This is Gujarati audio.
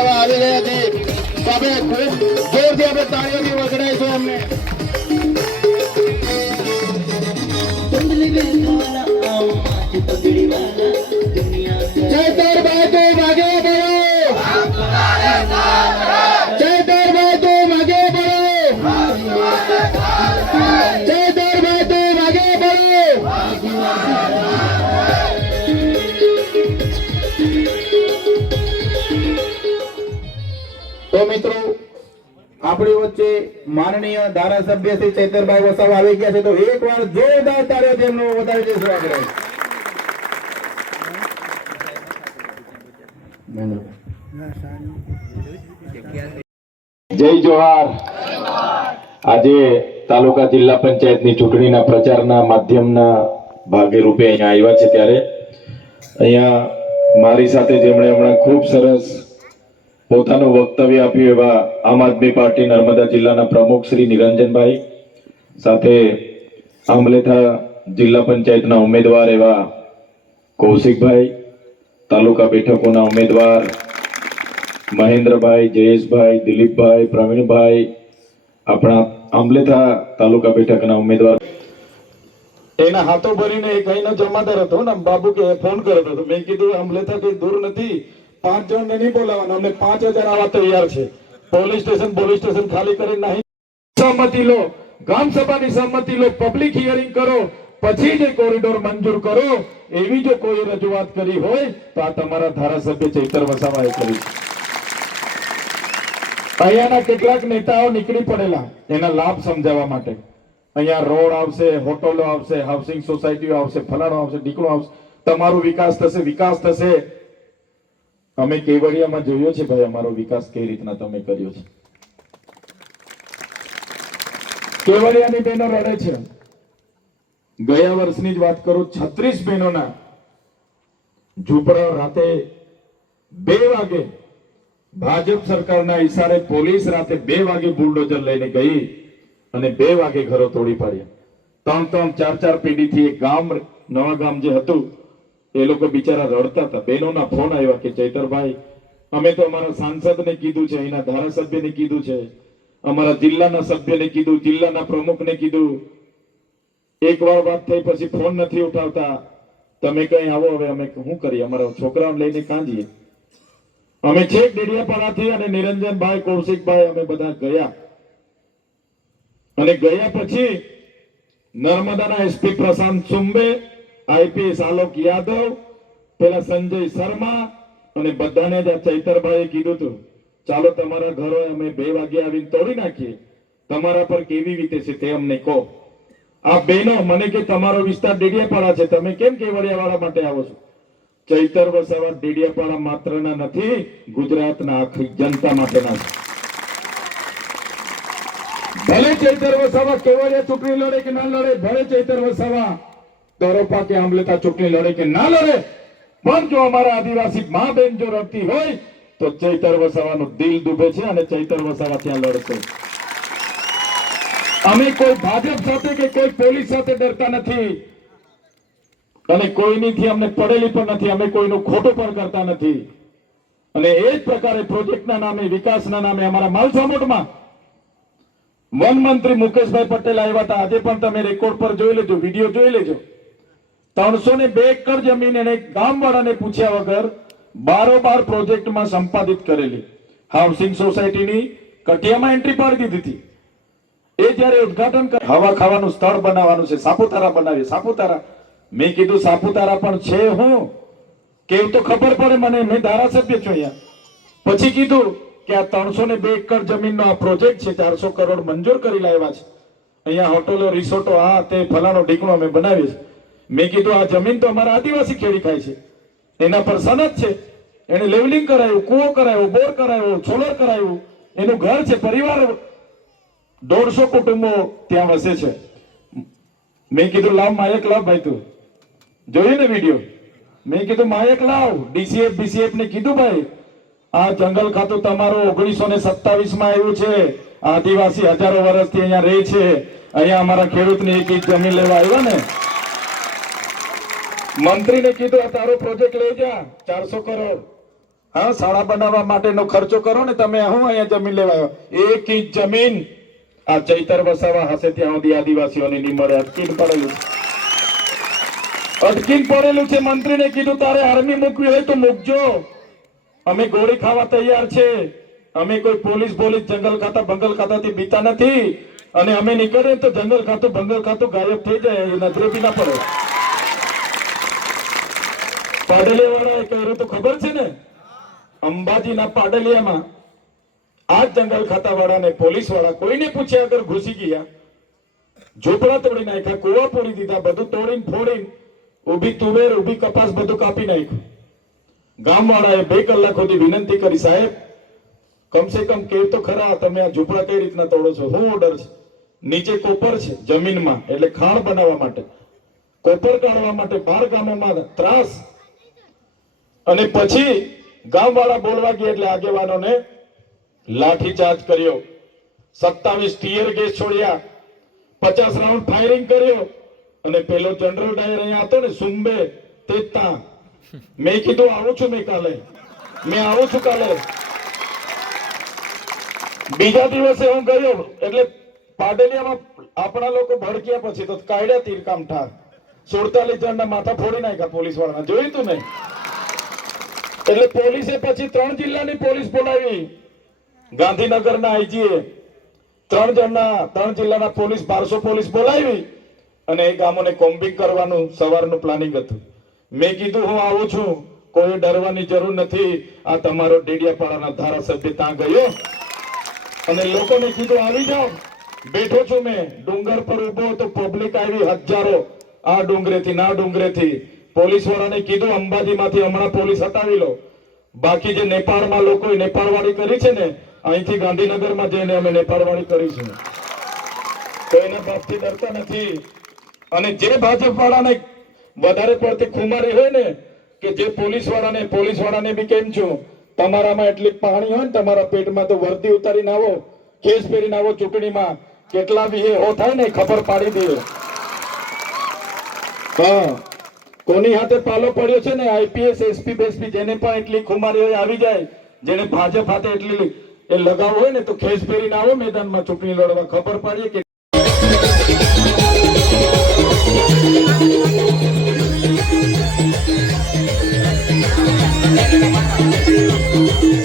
વસાવા આવી રહ્યા છે તો આપણે ખૂબ જોરથી આપણે તાળીઓથી વગાડીશું અમને ચૈતરભાઈ તો ભાગે પડો ચૈતરભાઈ તો ભાગે પડો ચૈતરભાઈ તો ભાગે પડો તો મિત્રો આપણી વચ્ચે માનનીય ધારાસભ્ય શ્રી ચૈતરભાઈ વસાવા આવી ગયા છે તો એકવાર જોરદાર તાળીઓ તેમનું વધાવી દેશું આપણે જય જોહાર આજે તાલુકા જિલ્લા પંચાયતની ચૂંટણીના પ્રચારના માધ્યમના ભાગે રૂપે અહીંયા આવ્યા છે ત્યારે અહીંયા મારી સાથે જેમણે હમણાં ખૂબ સરસ પોતાનું વક્તવ્ય આપ્યું એવા આમ આદમી પાર્ટી નર્મદા જિલ્લાના પ્રમુખ શ્રી નિરંજનભાઈ સાથે આંબલેથા જિલ્લા પંચાયતના ઉમેદવાર એવા કૌશિકભાઈ તાલુકા બેઠકોના ઉમેદવાર મહેન્દ્રભાઈ જયેશભાઈ દિલીપભાઈ પ્રવીણભાઈ આપણા આંબલેથા તાલુકા બેઠકના ઉમેદવાર એના હાથો ભરીને એક અહીંનો જમાદાર હતો ને બાબુ કે ફોન કર્યો હતો મેં કીધું આંબલેથા કઈ દૂર નથી 5 જણને નહીં બોલાવવાના અમને 5000 આવવા તૈયાર છે પોલીસ સ્ટેશન ખાલી કરીને નહીં સહમતિ લો ગામ સભાની સહમતિ લો પબ્લિક હિયરિંગ કરો પછી જે કોરિડોર મંજૂર કરો એવી જો કોઈ રજૂઆત કરી હોય તો આ તમારા ધારાસભ્ય ચૈતર વસાવાએ કરી અહીંયાના કેટલાક નેતાઓ નીકળી પડેલા એના લાભ સમજાવવા માટે અહીંયા રોડ આવશે હોટલો આવશે હાઉસિંગ સોસાયટીઓ આવશે ફલાણો આવશે ઢીકણો આવશે તમારો વિકાસ થશે અમે કેવડિયામાં જોયો છે ભાઈ અમારો વિકાસ કઈ રીતના તમે કર્યો છે કેવડિયાની બહેનો રડે છે ગયા વર્ષની જ વાત કરું 36 બહેનોના ઝૂંપડા રાતે 2 વાગે ભાજપ સરકારના ઈશારે પોલીસ રાતે 2 વાગે બુલડોઝર લઈને ગઈ અને 2 વાગે ઘરો તોડી પાડ્યા 3-4 પેઢીથી એક ગામ નવા ગામ જે હતું એ લોકો બિચારા રડતા હતા બહેનોના ફોન આવ્યા કે ચૈતરભાઈ અમે તો અમારા સાંસદને કીધું છે અહીંના ધારાસભ્યને કીધું છે અમારા જિલ્લાના સભ્યને કીધું જિલ્લાના પ્રમુખને કીધું એકવાર વાત થઈ પછી ફોન નથી ઉઠાવતા તમે કઈ આવો હવે અમે શું કરીએ અમારા છોકરાઓને લઈને કાં જઈએ અમે છેક ડેડિયાપાડાથી અને નિરંજનભાઈ કૌશિકભાઈ અમે બધા ગયા અને ગયા પછી નર્મદાના એસપી પ્રશાંત સુંબે આઈપીએસ આલોક યાદવ પેલા સંજય શર્મા અને બધાને જ ચૈતરભાઈએ કીધું હતું ચાલો તમારા ઘરો અમે 2 વાગે આવીને તોડી નાખીએ તમારા પર કેવી રીતે છે તે અમને કહો આ બહેનો મને કે તમારો વિસ્તાર ડેડિયાપાડા છે તમે કેમ કેવડિયાવાળા માટે આવો છો ચૈતર વસાવા ડેડિયાપાડા માત્રના નથી ગુજરાતના આખી જનતા માટેના છે ભલે ચૈતર વસાવા કેવડિયા ચૂંટણી લડે કે ના લડે ભલે ચૈતર વસાવા દરોપા કે આંબલેથા ચૂંટણી લડે કે ના લડે પણ જો અમારા આદિવાસી મા બેન જો રડતી હોય તો ચૈતર વસાવાનું દિલ ડૂબે છે અને ચૈતર વસાવા ત્યાં લડશે અમે કોઈ ભાજપ સાથે કે કોઈ પોલીસ સાથે ડરતા નથી અને કોઈનીથી અમને પડેલી પણ નથી અમે કોઈનું ખોટું પણ કરતા નથી અને એ જ પ્રકારે પ્રોજેક્ટના નામે વિકાસના નામે અમારા માલસામોટમાં વન મંત્રી મુકેશભાઈ પટેલ આવ્યા હતા આજે પણ તમે રેકોર્ડ પર જોઈ લેજો વિડીયો જોઈ લેજો 302 એકર જમીન એને ગામવાળાને પૂછ્યા વગર બારોબાર પ્રોજેક્ટમાં સંપાદિત કરેલી હાઉસિંગ સોસાયટીની કટિયામાં એન્ટ્રી પાડી દીધી હતી એ જ્યારે ઉદ્ઘાટન હવા ખાવાનું સ્થળ બનાવવાનું છે સાપુતારા બનાવીએ સાપુતારા મેં કીધું સાપુતારા પણ છે હું કેવું તો ખબર પડે મને મેં ધારાસભ્ય છું અહીંયા પછી કીધું કે આ 302 એકર જમીનનો આ પ્રોજેક્ટ છે 400 કરોડ મંજૂર કરી લાવ્યા છે અહીંયા હોટલો રિસોર્ટો આ તે ફલાણો ઢીકણો અમે બનાવીએ છીએ મેં કીધું આ જમીન તો અમારા આદિવાસી ખેડી ખાય છે એના પર સનદ છે એને લેવલિંગ કરાયું કૂવો કરાયો બોર કરાયો સોલર કરાયું એનું ઘર છે પરિવાર 150 કુટુંબો ત્યાં વસે છે મેં કીધું લાવ માયક લાવ ભાઈ તું જોયું ને વિડીયો મેં કીધું માયક લાવ ડીસીએફ બીસીએફ ને કીધું ભાઈ આ જંગલ ખાતું તમારું 1927 માં આવ્યું છે આદિવાસી હજારો વર્ષથી અહીંયા રહે છે અહીંયા અમારા ખેડૂતની એક જમીન લેવા આવ્યા ને મંત્રીને કીધું આ તારો પ્રોજેક્ટ લઈ જા 400 કરોડ હા, શાળા બનાવવા માટેનો ખર્ચો કરો ને તમે. હું અહીંયા જમીન લેવા આવ્યો? 1 ઇંચ જમીન આ ચૈતર વસાવા હશે ત્યાં સુધી આદિવાસીઓને નહીં મળે. અટકીને પડેલું છે, અટકીને પડેલું છે. મંત્રીને કીધું તારે આર્મી મૂકવી હોય તો મૂકજો, અમે ગોળી ખાવા તૈયાર છે. અમે કોઈ પોલીસ જંગલ ખાતા બંગલ ખાતાથી બીતા નથી. અને અમે નીકળે તો જંગલ ખાતું બંગલ ખાતું ગાયબ થઈ જાય, એ નજરે બી ના પડે. પાડેલિયા વાળાએ કહ્યું તો ખબર છે ને, અંબાજીના પાડેલિયામાં આ જંગલ ખાતા વાળાને પોલીસ વાળા કોઈને પૂછ્યા વગર ઘૂસી ગયા, ઝૂંપડા તોડી નાખ્યા, કુવા પૂરી દીધા, બધું તોડીને ફોડીને ઊભી તુવેર ઊભી કપાસ બધું કાપી નાખ્યું. ગામ વાળાએ 2 કલાક સુધી વિનંતી કરી, સાહેબ કમસે કમ કેવ તો ખરા તમે આ ઝૂંપડા કઈ રીતના તોડો છો? શું ઓર્ડર છે? નીચે કોપર છે જમીનમાં, એટલે ખાણ બનાવવા માટે, કોપર કાઢવા માટે 12 ગામોમાં ત્રાસ. અને પછી ગામ વાળા બોલવા ગયા એટલે આગેવાનોને લાઠીચાર્જ કર્યો, 27 ટીયર ગેસ છોડ્યા, 50 રાઉન્ડ ફાયરિંગ કર્યો. અને પેલો જનરલ ડાયર અહીંયા હતો ને સુંબે તેજતા, મેં કીધું આવું છું મેં આવું છું કાલે. બીજા દિવસે હું ગયો એટલે પાડેલિયામાં આપણા લોકો ભડક્યા, પછી તો કાઢ્યા તીરકામ ઠાર, 47 જણના માથા ફોડી નાખ્યા પોલીસ વાળાના. જોયું તું નહીં? એટલે પોલીસે પછી 3 જિલ્લાની પોલીસ બોલાવી, ગાંધીનગરના આઈજીએ 3 જિલ્લાના પોલીસ 1200 પોલીસ બોલાવી અને એ ગામોને કોમ્બિંગ કરવાનું સવારનું પ્લાનિંગ હતું. મેં કીધું હું આવું છું, કોઈ ડરવાની જરૂર નથી. આ તમારો ડેડિયાપાડાના ધારાસભ્ય ત્યાં ગયો અને લોકોને કીધું આવી જાઓ. બેઠો છું મેં ડુંગર પર ઉભો તો પબ્લિક આવી હજારો, આ ડુંગરેથી ના ડુંગરેથી. પોલીસ વાળાને કીધું અંબાજીમાંથી હમણાં પોલીસ હટાવી લો, બાકી જે નેપાળમાં લોકોએ નેપાળવાળી કરી છે ને, અહીંથી ગાંધીનગરમાં જઈને અમે નેપાળવાળી કરીશું. કોઈના બાપથી ડરતા નથી. અને જે ભાજપ વાળાને વધારે પડતી ખુમારી હોય ને, કે જે પોલીસ વાળાને બી કેમ છું, તમારામાં એટલી પાણી હોય ને તમારા પેટમાં તો વર્દી ઉતારીને આવો, કેસ પહેરીને આવો, ચૂંટણીમાં કેટલા બી હો થાય ને ખબર પાડી દે. હા, કોની હાથે પાલો પડ્યો છે ને, આઈપીએસ એસપી બેસપી જેને પણ એટલી ખુમારી હોય આવી જાય, જેને ભાજપ હાથે એટલી એ લગાવ હોય ને, તો ખેસ પહેરીને આવો મેદાનમાં ચૂંટણી લડવા, ખબર પાડીએ કે Thank you.